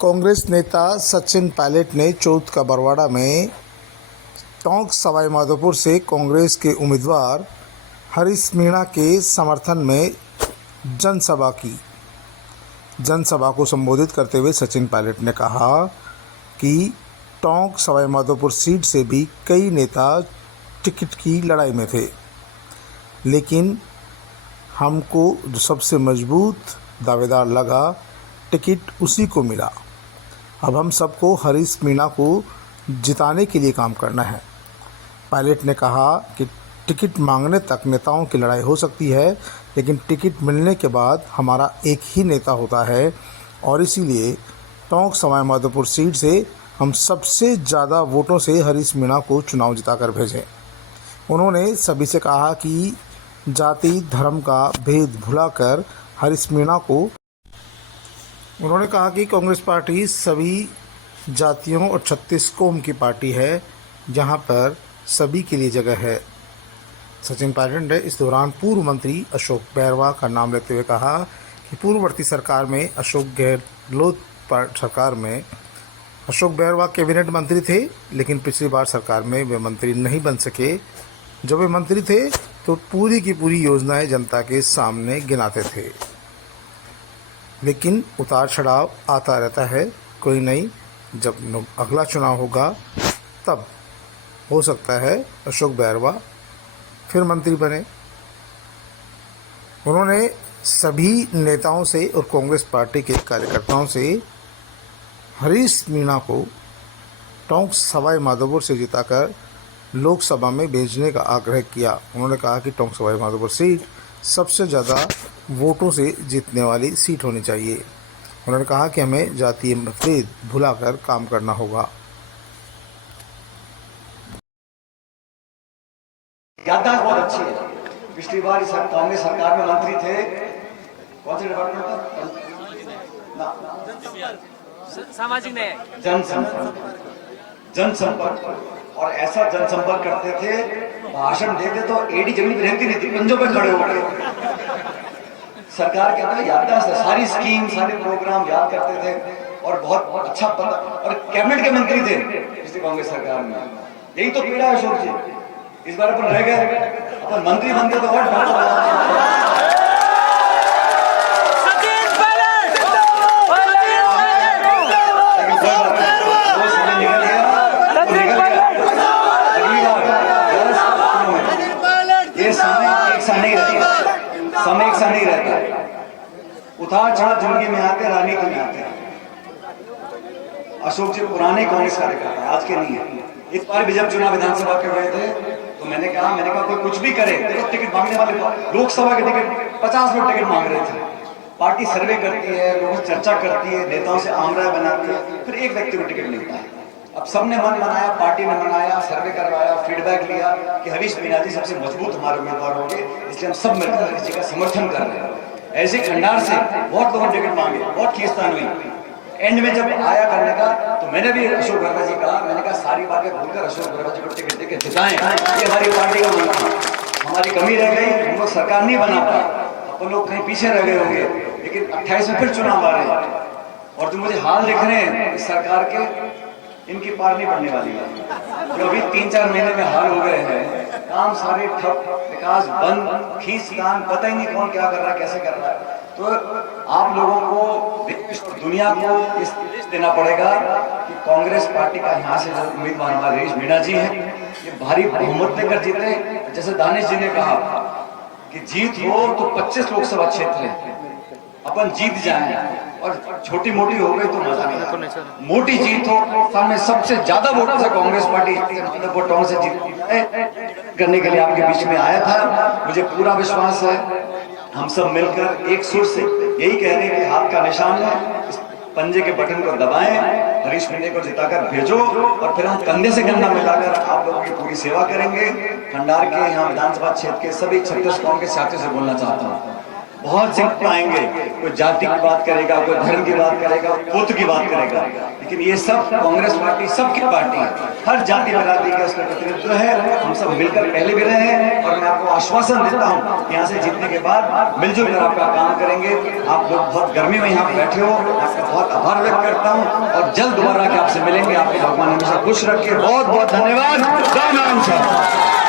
कांग्रेस नेता सचिन पायलट ने चौथ का बरवाड़ा में टोंक सवाईमाधोपुर से कांग्रेस के उम्मीदवार हरीश मीणा के समर्थन में जनसभा की। जनसभा को संबोधित करते हुए सचिन पायलट ने कहा कि टोंक सवाईमाधोपुर सीट से भी कई नेता टिकट की लड़ाई में थे, लेकिन हमको जो सबसे मजबूत दावेदार लगा, टिकट उसी को मिला। अब हम सबको हरीश मीणा को जिताने के लिए काम करना है। पायलट ने कहा कि टिकट मांगने तक नेताओं की लड़ाई हो सकती है, लेकिन टिकट मिलने के बाद हमारा एक ही नेता होता है और इसीलिए टोंक सवाईमाधोपुर सीट से हम सबसे ज़्यादा वोटों से हरीश मीणा को चुनाव जिताकर भेजें। उन्होंने सभी से कहा कि जाति धर्म का भेद भुलाकर हरीश मीणा को उन्होंने कहा कि कांग्रेस पार्टी सभी जातियों और 36 कौम की पार्टी है, जहां पर सभी के लिए जगह है। सचिन पायलट ने इस दौरान पूर्व मंत्री अशोक बैरवा का नाम लेते हुए कहा कि पूर्ववर्ती सरकार में अशोक गहलोत सरकार में अशोक बैरवा कैबिनेट मंत्री थे, लेकिन पिछली बार सरकार में वे मंत्री नहीं बन सके। जब वे मंत्री थे तो पूरी की पूरी योजनाएं जनता के सामने गिनाते थे, लेकिन उतार चढ़ाव आता रहता है। कोई नहीं, जब अगला चुनाव होगा तब हो सकता है अशोक बैरवा फिर मंत्री बने। उन्होंने सभी नेताओं से और कांग्रेस पार्टी के कार्यकर्ताओं से हरीश मीणा को टोंक सवाईमाधोपुर से जिताकर लोकसभा में भेजने का आग्रह किया। उन्होंने कहा कि टोंक सवाईमाधोपुर सीट सबसे ज़्यादा वोटों से जीतने वाली सीट होनी चाहिए। उन्होंने कहा कि हमें जातीय भेद भुलाकर काम करना होगा। याददाश्त बहुत अच्छी है। पिछली बार कांग्रेस सरकार में मंत्री थे, कौन से डिपार्टमेंट था? सामाजिक न्याय, जनसंपर्क और ऐसा जनसंपर्क करते थे, भाषण देते तो एडी जमीन पे रहती नहीं थी, पंजों पे खड़े होकर सरकार कहता है याददाश्त है, सारी स्कीम सारे प्रोग्राम याद करते थे और बहुत अच्छा पता, और कैबिनेट के मंत्री थे पिछली कांग्रेस सरकार में। यही तो पीड़ा है अशोक जी, इस बार अपन रह गए, अपन मंत्री बनते तो और समय एक सा नहीं रहता, उतार चढ़ाव जिंदगी में आते, राजनीति में आते। अशोक जी पुराने कांग्रेस कार्यकर्ता है, आज के नहीं है। इस बार भी जब चुनाव विधानसभा के हुए थे तो मैंने कहा कोई कुछ भी करे, तो टिकट मांगने वाले लोकसभा के टिकट 50 लोग टिकट मांग रहे थे। पार्टी सर्वे करती है, लोगों से चर्चा करती है, नेताओं से आमराय बनाती है, फिर एक व्यक्ति को टिकट मिलता है। अब सबने मन बनाया, पार्टी ने मनाया, सर्वे करवाया, फीडबैक लिया कि हरीश मीणा जी सबसे मजबूत हमारे उम्मीदवार होंगे, इसलिए हम सब मिलकर हरीश जी का समर्थन कर रहे हैं। ऐसे खंडार से बहुत लोगों ने टिकट मांगे, बहुत खींचतान हुई। एंड में जब आया करने का तो मैंने भी अशोक बैरवा जी कहा, मैंने कहा सारी बातें भूलकर अशोक बैरवा जी को टिकट देकर जिताएं, ये हमारी पार्टी का मन था। हमारी कमी रह गई, हम लोग सरकार नहीं बना पाए, अपन लोग कहीं पीछे रह गए होंगे, लेकिन 28 में फिर चुनाव आ रहे हैं और जो मुझे हाल दिख रहे हैं इस सरकार के, इनकी पार नहीं पड़ने वाली है। जो अभी 3-4 महीने में हाल हो गए हैं, काम सारे ठप, विकास बंद, खींचतान, पता ही नहीं कौन क्या कर रहा है, कैसे कर रहा है। तो आप लोगों को देश और दुनिया को इस देना पड़ेगा कि कांग्रेस पार्टी का यहाँ से जो उम्मीदवार हमारे हरीश मीणा जी हैं, ये भारी बहुमत लेकर जीते। जैसे दानिश जी ने कहा कि जीत हो तो 25 लोकसभा क्षेत्र है, अपन जीत जाए, और छोटी मोटी हो गई तो मजा नहीं। मोटी जीत हो, साल में सबसे ज्यादा वोटों से कांग्रेस पार्टी वोटों से जीत करने के लिए आपके बीच में आया था। मुझे पूरा विश्वास है हम सब मिलकर एक सुर से यही कह रहे हैं कि हाथ का निशान है, इस पंजे के बटन को दबाएं, हरीश मीणा को जिताकर भेजो, और फिर हम कंधे से कंधा मिलाकर आप लोगों की पूरी सेवा करेंगे। खंडार के यहाँ विधानसभा क्षेत्र के सभी 36 कांग्रेस साथियों से बोलना चाहता हूँ, बहुत से आएंगे, कोई जाति की बात करेगा, कोई धर्म की बात करेगा, पुत्र की बात करेगा, लेकिन ये सब कांग्रेस पार्टी सबकी पार्टी है, हर जाति बिरादरी का इसका प्रतिनिधित्व है। हम सब मिलकर पहले भी रहे हैं और मैं आपको आश्वासन देता हूँ यहाँ से जीतने के बाद मिलजुल कर आपका काम करेंगे। आप लोग बहुत गर्मी में यहाँ बैठे हो, आपका बहुत आभार व्यक्त करता हूँ और जल्द दोबारा के आपसे मिलेंगे। आपको भगवान हमेशा खुश रखे। बहुत बहुत धन्यवाद। राम राम साहब।